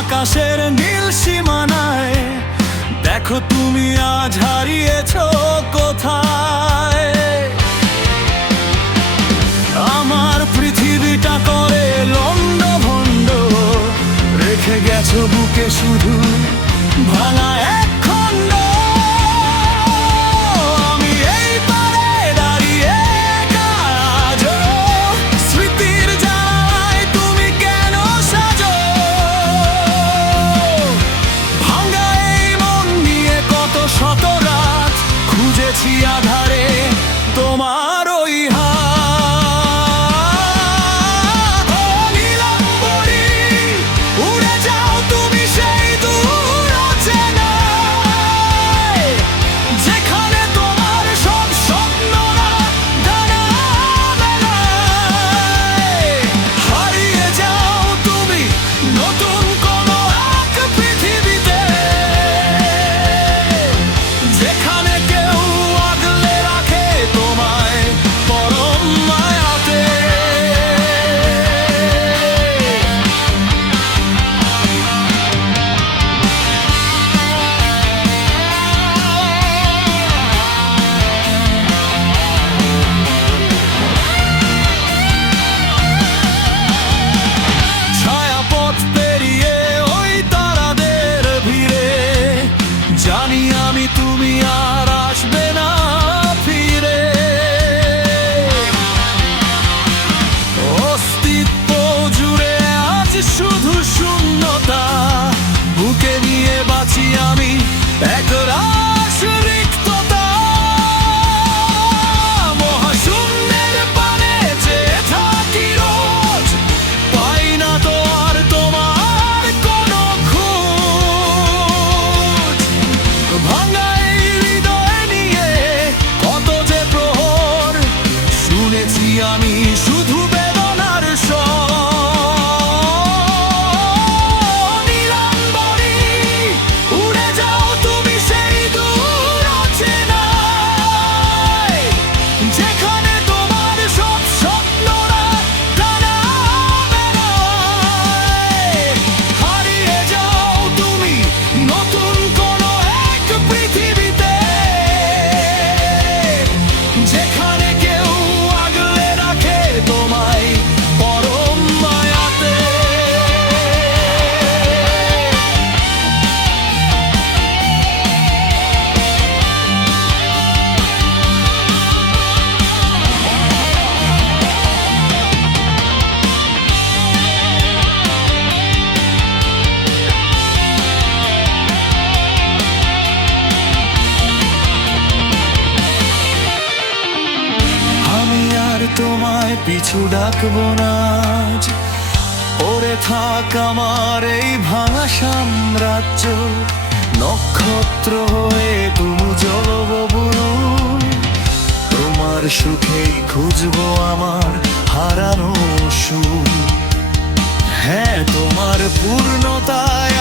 আকাশের নীল সীমানায় দেখো তুমি আজ হারিয়েছো কোথায়। আমার পৃথিবীটা করে লন্ডভন্ড, রেখে গেছো বুকে শুধু ভাঙা এক খণ্ড। আমি এই পারে দাঁড়িয়ে কাজো স্মৃতির জানালায় তুমি কেন সাজো। ভাঙা এই মন নিয়ে কত শত রাত খুঁজেছি আধারে তোমার ওই আমি শুধু বেদনার নীলাম্বরী উড়ে যাও তুমি সেই দূর অচেনায়, যেখানে তোমার সব স্বপ্নরা টানা বেড়ায়। হারিয়ে যাও তুমি নতুন কোনো এক পৃথিবীতে, যেখানে তোমায় পরম মায়াতে। তোমায় পিছু ডাকবো না, ওরে থাক আমার এই ভাঙা সাম্রাজ্য। নক্ষত্র হয়ে তুমি জ্বলব বুনু, তোমার সুখেই খুঁজবো আমার হারানো সুর। হ্যাঁ, তোমার পূর্ণতায়